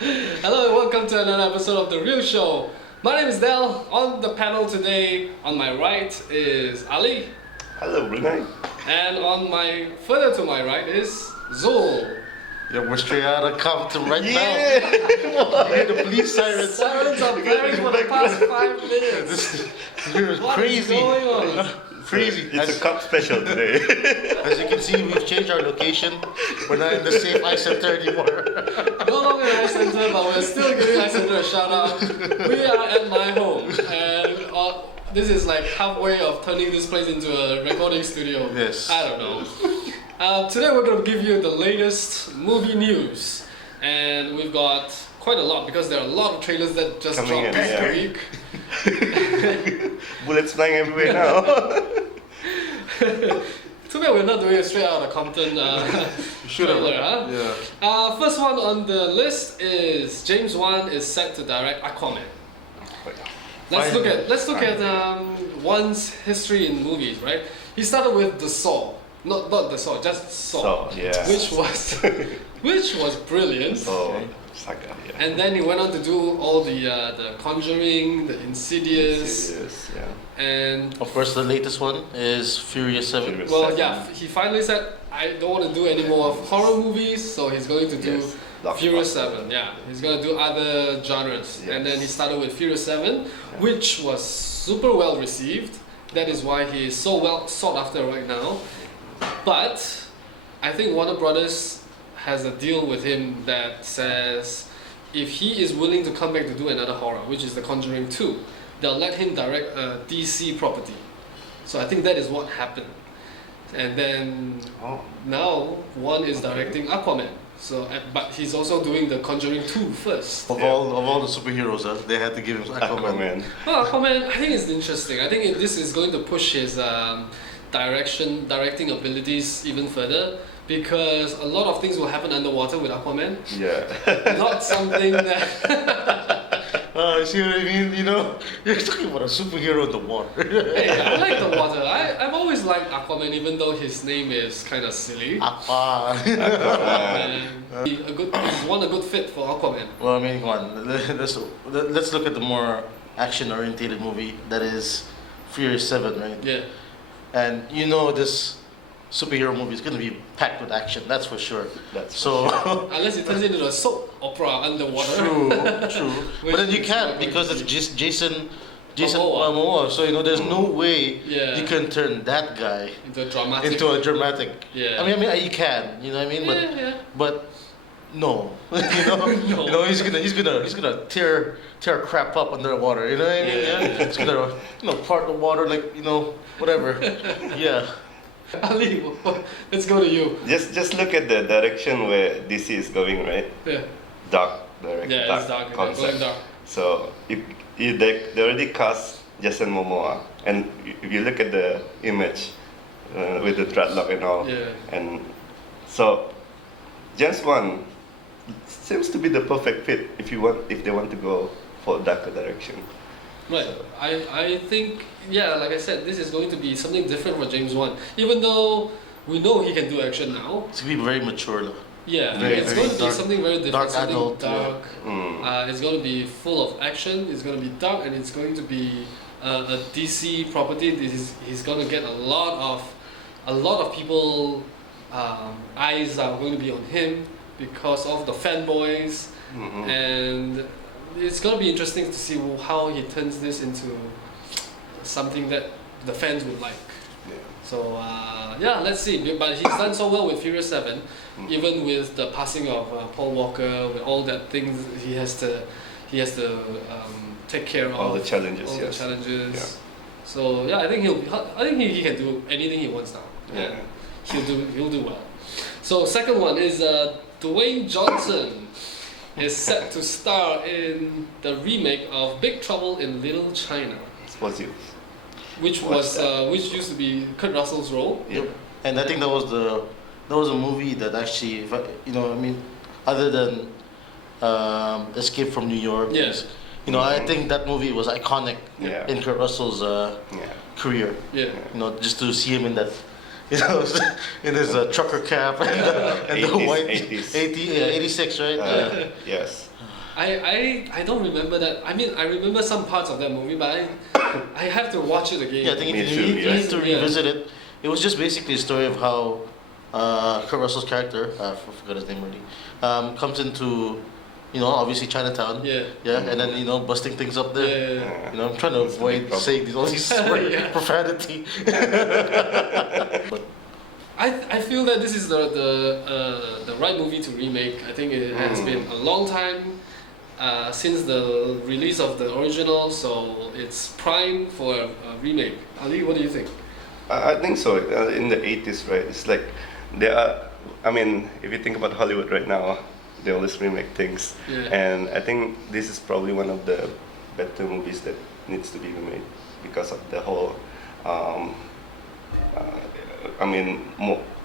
Hello and welcome to another episode of The Real Show. My name is Del. On the panel today, on my right is Ali. Hello, Remake. And further to my right is Zul. Yeah, we're straight out of Compton right now. Yeah! You hear the police sirens. Sirens are blaring for the past 5 minutes. This is What is crazy. going on? Crazy. It's a cup special today. As you can see, we've changed our location. We're not in the safe eye center anymore. No longer in Eye Center, but we're still giving Eye Center a shout out. We are at my home, and this is like halfway of turning this place into a recording studio. Yes. I don't know. Today we're going to give you the latest movie news, and we've got quite a lot because there are a lot of trailers that just Coming dropped in, this yeah. week. Bullets flying everywhere now. Too bad we're not doing a straight out of Compton Should have. trailer, huh? Yeah. First one on the list is James Wan is set to direct Aquaman. Let's look at Wan's history in movies, right? He started with The Saw, not The Saw, just Saw, So, yeah. which was brilliant. So, saga, yeah. And then he went on to do all the Conjuring, the Insidious, yeah. and Of course, the latest one is Furious 7. Furious. well, Seven. yeah, he finally said, I don't want to do any more of horror movies, so he's going to do Yes. Furious 7. Yeah, he's going to do other genres. Yes. And then he started with Furious 7, which was super well received. That is why he is so well sought after right now. But I think Warner Brothers has a deal with him that says if he is willing to come back to do another horror, which is The Conjuring 2, they'll let him direct a DC property. So I think that is what happened. And then now one is directing Aquaman. So, but he's also doing The Conjuring 2 first. Of all the superheroes, they had to give him Aquaman. Well, Aquaman, I think it's interesting. I think this is going to push his directing abilities even further because a lot of things will happen underwater with Aquaman. Yeah. Not something that. You see what I mean? You know, you're talking about a superhero in the water. Hey, I like the water. I've always liked Aquaman, even though his name is kind of silly. Aqua. He's one a good fit for Aquaman. Well, I mean, come on. Let's look at the more action-oriented movie that is Furious 7, right? Yeah. And you know this superhero movie is going to be packed with action, that's for sure. Unless it turns into a soap opera underwater. True. But then you can't because it's just Jason Momoa. Momoa. So you know, there's no way Yeah. you can turn that guy Into a dramatic. into a dramatic. Yeah. I mean, you can. You know what I mean? Yeah. But no. you know, No. you know, he's gonna tear crap up underwater. You know what I mean? Yeah. He's gonna part the water like whatever. Yeah. Ali, let's go to you. Just look at the direction where DC is going, right? Yeah. Dark direction. Yeah, it's dark. Concept. Going dark. So they already cast Jason Momoa, and if you look at the image with the dreadlock and all, Yeah. and so James Wan seems to be the perfect fit if they want to go for darker direction. Right. I think, like I said, this is going to be something different for James Wan. Even though we know he can do action now. It's gonna be very mature though. Yeah, Very, it's very going to be dark- something very different, dark something adult, dark. Mm. It's going to be full of action. It's going to be dark, and it's going to be a DC property. He's going to get a lot of people. Eyes are going to be on him because of the fanboys, and it's going to be interesting to see how he turns this into something that the fans would like. Yeah. So let's see. But he's done so well with Furious 7, even with the passing of Paul Walker, with all that things he has to take care of. All the challenges, All yes. the challenges. Yeah. So I think he can do anything he wants now. Yeah. He'll do well. So second one is Dwayne Johnson is set to star in the remake of Big Trouble in Little China, Suppose you. which which used to be Kurt Russell's role. Yep. And I think that was a movie that actually, other than Escape from New York. Yes. I think that movie was iconic Yeah. in Kurt Russell's career. Yeah. Just to see him in you know, in his trucker cap and the 80s, white 80s. 86, right? Yes. I don't remember that. I mean, I remember some parts of that movie, but I have to watch it again. Yeah, I think Me if too, you need to yeah. revisit it. It was just basically a story of how Kurt Russell's character, I forgot his name already, comes into, you know, obviously Chinatown. Yeah. Yeah, and then, you know, busting things up Yeah, there. yeah, yeah. You know, I'm trying to It's a big avoid problem. saying all these Yeah. profanity. But I feel that this is the right movie to remake. I think it has been a long time since the release of the original, so it's prime for a remake. Ali, what do you think? I think so. In the 80s, right? It's like there are. I mean, if you think about Hollywood right now, they always remake things, Yeah. and I think this is probably one of the better movies that needs to be remade because of the whole. I mean,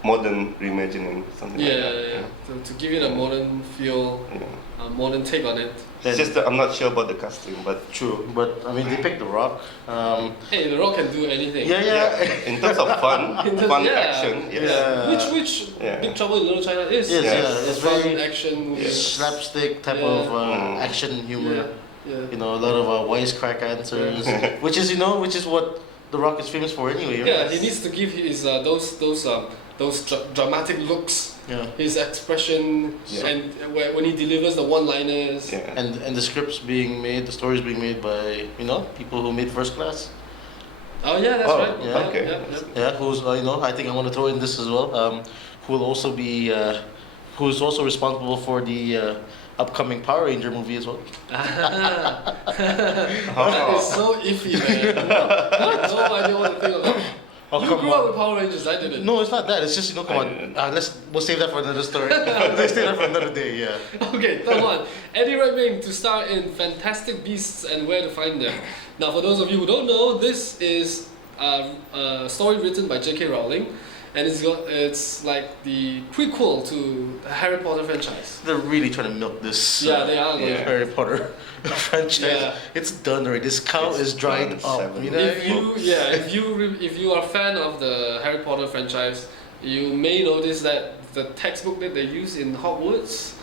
modern reimagining something Yeah, like that. yeah. To give it a modern feel, Yeah. a modern take on it. It's just that I'm not sure about the costume, but true, but I mean, they picked The Rock. Hey, The Rock can do anything. Yeah. in terms of fun, In terms- fun yeah. action, yes. Yeah. Which Yeah. Big Trouble in Little China is. Yes, Yeah. yeah, it's fun very action movie. slapstick type Yeah. of Mm. action humor. Yeah. You know, a lot of wisecrack answers, which is what The Rock is famous for anyway. Right? Yeah, he needs to give his those dramatic looks, Yeah. his expression, Yeah. and when he delivers the one-liners. Yeah. And the scripts being made, the stories being made by people who made First Class. Oh yeah, that's Oh, right. yeah, okay. Yeah, who's I think I want to throw in this as well. Who will also be who's also responsible for the upcoming Power Ranger movie as well. That is so iffy, man. I have no idea what to think of that. Oh, You come grew up on. with Power Rangers, I didn't. No, it's not that. It's just come I on. didn't. We'll save that for another story. Let's save that for another day. Yeah. Okay, third one. Eddie Redmayne to star in Fantastic Beasts and Where to Find Them. Now, for those of you who don't know, this is a story written by J.K. Rowling, and it's like the prequel to the Harry Potter franchise. They're really trying to milk this. Yeah, they are. yeah. Harry Potter franchise. Yeah. It's done already. This cow It's is dried done, up. seven. You know? If you are a fan of the Harry Potter franchise, you may notice that the textbook that they use in Hogwarts,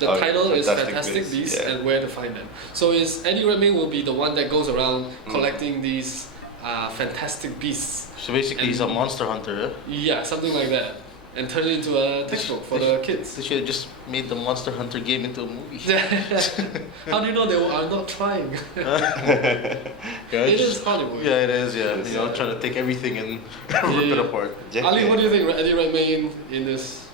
the Oh, title is Fantastic Fantastic Beasts, Beasts yeah. and Where to Find Them. So Eddie Redmayne will be the one that goes around collecting these fantastic beasts. So basically, he's a monster hunter. Yeah, something like that, and turn it into a textbook for the kids. They should have just made the Monster Hunter game into a movie. How do you know they are not trying? Yeah, It it's is just- Hollywood. Yeah, it is. Yeah, It is, trying to take everything and rip it Yeah. apart. Ali, what do you think, Eddie Redmayne in this?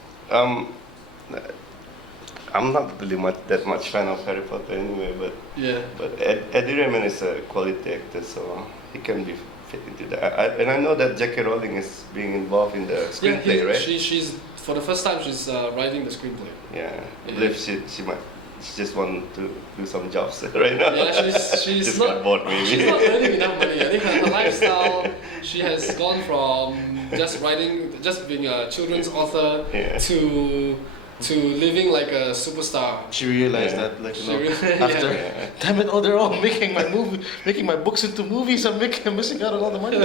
I'm not really that much fan of Harry Potter anyway, Yeah. but Eddie Redmayne is a quality actor, so he can be fit into that. And I know that J.K. Rowling is being involved in the screenplay, right? She's for the first time she's writing the screenplay. Yeah, I Yeah. believe she just want to do some jobs right now. Yeah, she's just not. got bored maybe. She's not earning enough money. I think her lifestyle. She has gone from just being a children's author Yeah. to living like a superstar. She realized Yeah. that, like, She really- after, Yeah. damn it, they're all making my books into movies. I'm missing out on all the money.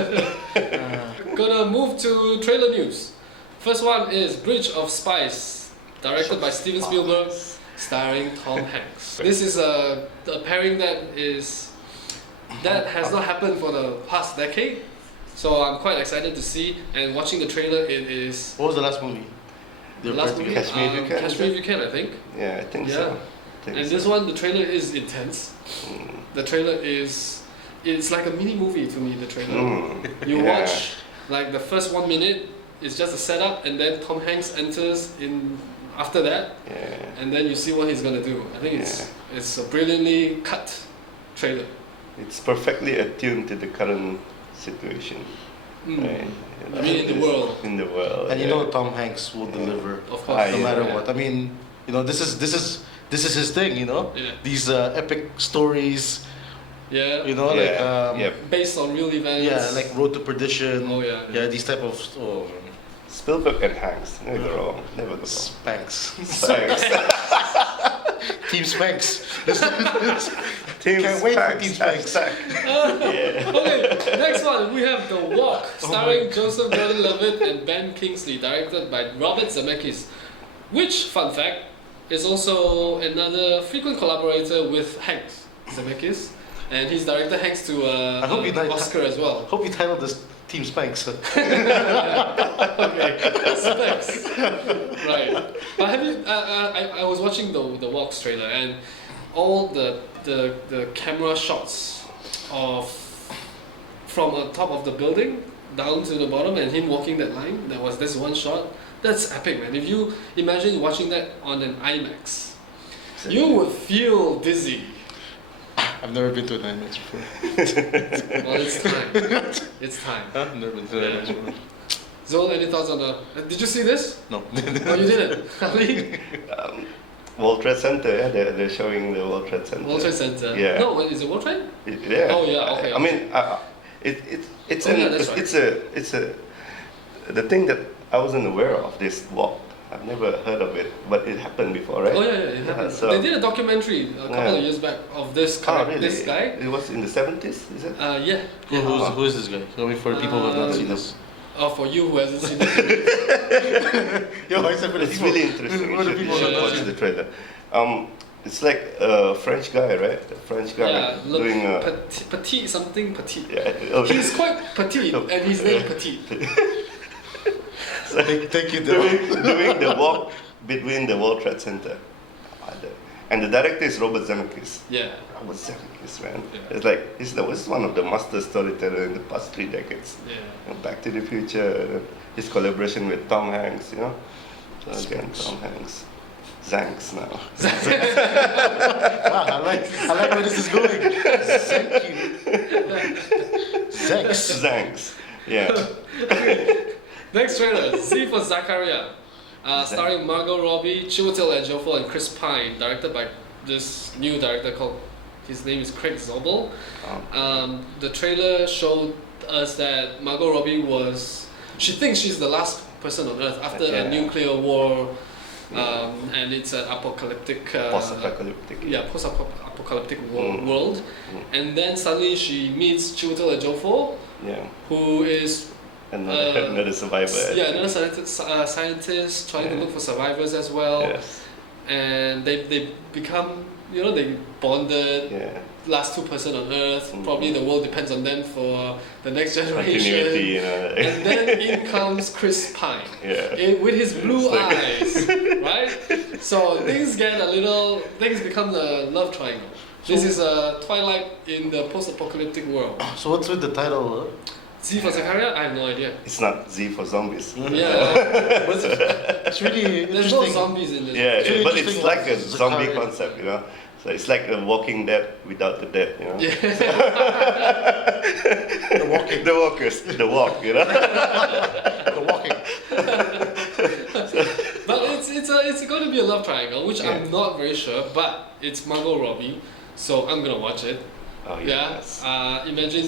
Gonna move to trailer news. First one is Bridge of Spies, directed by Steven Spielberg, starring Tom Hanks. This is a pairing that has not happened for the past decade, so I'm quite excited to see. And watching the trailer, it is What was the last movie? the last movie. Catch Me If You Can, Catch Me If You Can, I think. Yeah, I think Yeah. so. I think And so. this one, the trailer is intense. The trailer it's like a mini movie to me. The trailer. You Yeah. watch like the first 1 minute, it's just a setup, and then Tom Hanks enters in after that, Yeah. and then you see what he's gonna do. I think it's a brilliantly cut trailer. It's perfectly attuned to the current situation. Right? I mean, in the world. In the world. And you yeah. know Tom Hanks will deliver, Of course. no yeah. matter what. I mean, this is his thing. Yeah. These epic stories. Yeah. Yeah. Yep. Based on real events. Yeah, like Road to Perdition. Oh, yeah. Yeah, these type of Spielberg and Hanks. Never go wrong. Never go wrong. Spanx. Thanks. Team Spanx. Team Can't wait for Team Spies. Spies. Okay, next one we have The Walk, starring Joseph Gordon-Levitt and Ben Kingsley, directed by Robert Zemeckis, which, fun fact, is also another frequent collaborator with Hanks Zemeckis, and he's directed Hanks to hope you like- Oscar as well. Hope you titled this Team Spanks. Okay, specs. Right. But have you? I was watching the Walks trailer, and all the camera shots of from on top of the building down to the bottom, and him walking that line. There was this one shot. That's epic, man. If you imagine watching that on an IMAX, you would feel dizzy. I've never been to an IMAX before. Well, it's time. It's time. I've never been to an IMAX before. Zol, any thoughts on did you see this? No. Oh, you didn't. Ali? World Trade Center, yeah, they're showing the World Trade Center. World Trade Center. Yeah. No, wait, is it World Trade? Yeah. Oh yeah. Okay. I mean, it's Oh, yeah, that's right. it's the thing that I wasn't aware of, this walk. I've never heard of it, but it happened before, right? Oh yeah, it happened. so- They did a documentary a couple of years back of this Really? this guy. It was in the 70s, is it? Yeah. Who is this guy? Tell me for the people who have not seen this. Oh, for you who hasn't seen it. Yo, I said for the It's people. really interesting. For the You people should who have not watch seen the it. trailer. It's like a French guy, right? A French guy Yeah, look, doing a. petite something petite. Yeah. Oh, He's quite petite, and his name petite. Thank you, Dylan. doing the walk between the World Trade Center. And the director is Robert Zemeckis. Yeah. Robert Zemeckis, man. Yeah. It's like he's one of the master storytellers in the past 3 decades. Yeah. You know, Back to the Future, his collaboration with Tom Hanks, you know. So again, Tom Hanks. Zanks now. Wow, I like where this is going. Thank you. Thanks. Zanks. Yeah. Next trailer, Z for Zachariah, starring Margot Robbie, Chiwetel Ejiofor, and Chris Pine, directed by this new director called, his name is Craig Zobel. The trailer showed us that Margot Robbie she thinks she's the last person on Earth after a nuclear war, and it's an apocalyptic, Post-apocalyptic. post-apocalyptic world. And then suddenly she meets Chiwetel Ejiofor, Yeah. who is Another survivor. yeah, another scientist trying to look for survivors as well. Yes. And they become, they bonded. Yeah. Last 2 person on Earth. Probably the world depends on them for the next generation. Continuity, you know. And then in comes Chris Pine. Yeah. With his blue eyes, right? So things become a love triangle. This is a Twilight in the post-apocalyptic world. So what's with the title? Z for Zachariah? I have no idea. It's not Z for zombies. Yeah, It's really there's no interesting. zombies in this. Yeah, really but it's interesting like a what zombie Zachariah- concept, you know. So it's like a Walking Dead without the dead, you know. Yeah. The walking. The walkers, the walk, you know. The walking. But it's going to be a love triangle, which Yeah. I'm not very sure. But it's Margot Robbie, so I'm gonna watch it. Oh Yeah. yes. Imagine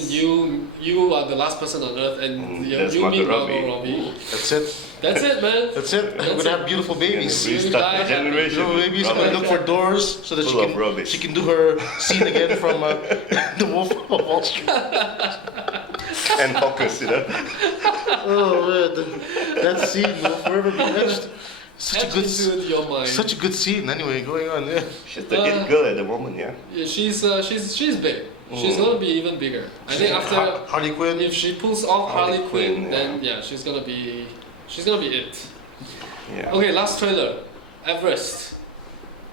you are the last person on Earth, and There's you meet Margot Margot Robbie. Robbie. That's it. That's it, man. That's it. We're gonna have beautiful babies. Yeah. Restart the die generation. Little baby's gonna Robert. look for doors so that Full of rubbish. she can do her scene again from The Wolf of Wall Street. And focus, you know. Oh man, that scene will forever be etched. Such a Etched good, into your mind. such a good scene. Anyway, going on. Yeah. She's the it girl at the moment, yeah. Yeah, she's big. She's gonna be even bigger. I think after Harley Quinn. if she pulls off Harley Harley Quinn, Quinn, then yeah, she's gonna be it. Yeah. Okay, last trailer, Everest.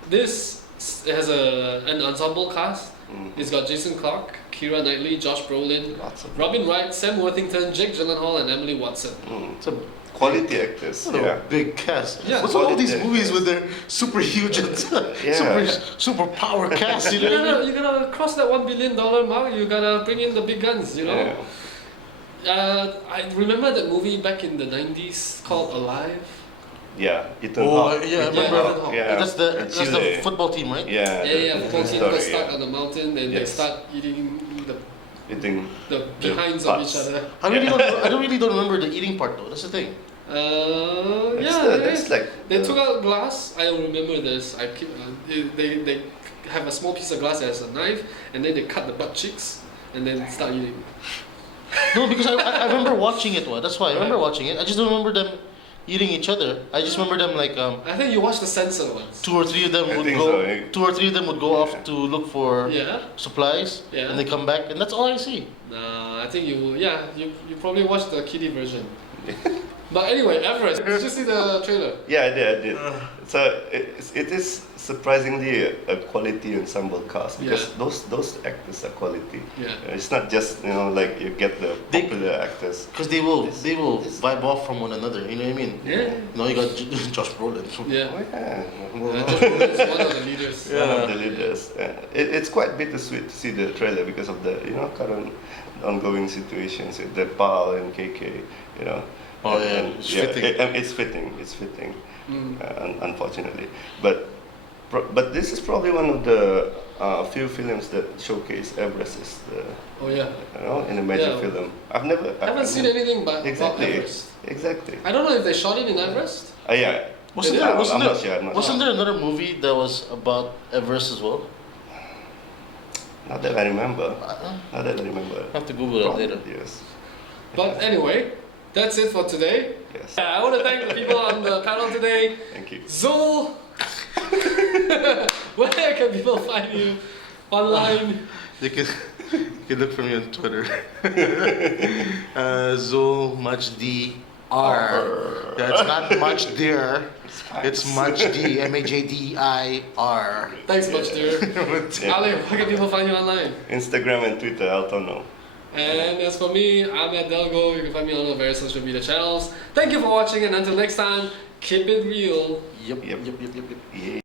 This has an ensemble cast. It's got Jason Clarke, Keira Knightley, Josh Brolin, Lots of Robin Wright, Sam Worthington, Jake Gyllenhaal, and Emily Watson. It's a quality actors, what a yeah. big cast. Yeah. What's with all these Quality movies with their super huge and super power cast? You know? You gotta cross that $1 billion mark. You gotta bring in the big guns. You know. Yeah. I remember that movie back in the 90s called Alive. Yeah. Ethan Oh Hawke. yeah, I Yeah, remember. Ethan Hawke. Yeah. That's the And that's the Chile. football team, right? Yeah. Yeah, football the team story, got stuck yeah. on the mountain and they Yes. start eating Eating the behinds of each parts. other. I really don't remember the eating part though. That's the thing. That's like They took out glass. I remember this. I keep have a small piece of glass as a knife, and then they cut the butt cheeks, and then start eating. No, because I remember watching it. Well, that's why I remember Right. watching it. I just don't remember them eating each other. I just remember them like I think you watched the censored ones. two or three of them I would think go. so, eh? Two or three of them would go off Yeah. to look for Yeah. supplies, Yeah. and they come back, and that's all I see. Nah, I think you probably watched the kiddie version. But anyway, Everest. Did you see the trailer? Yeah, I did. So it is surprisingly a quality ensemble cast because Yeah. those actors are quality. Yeah. It's not just like you get the They- popular actors. Because they will vibe off from one another. You know what I mean? Yeah. You know, you got Josh Brolin. Yeah. Oh, yeah. Josh Brolin is one of the leaders. Yeah. One of the leaders. It's quite bittersweet to see the trailer because of the current ongoing situations with the PAL and KK. You know. Oh, yeah, it's fitting. It's fitting. It's fitting. Mm. Unfortunately, but this is probably one of the few films that showcase Everest as the Oh yeah. in a major Yeah. film. I haven't seen anything but about exactly. Everest. Exactly. I don't know if they shot it in Everest. Yeah. Wasn't I'm there? not sure. I'm not Wasn't sure. there another movie that was about Everest as well? Not that I remember. I Not that I remember. have to Google that later. Yes. But anyway, that's it for today. Yes. I want to thank the people on the panel today. Thank you. Zul, where can people find you online? You can look for me on Twitter. Zul Much D R. That's not much dear. It's Much D MAJDIR. Thanks much, dear. Ali, where can people find you online? Instagram and Twitter, I don't know. And as for me, I'm at Delgo. You can find me on all the various social media channels. Thank you for watching, and until next time, keep it real. Yep. Yeah.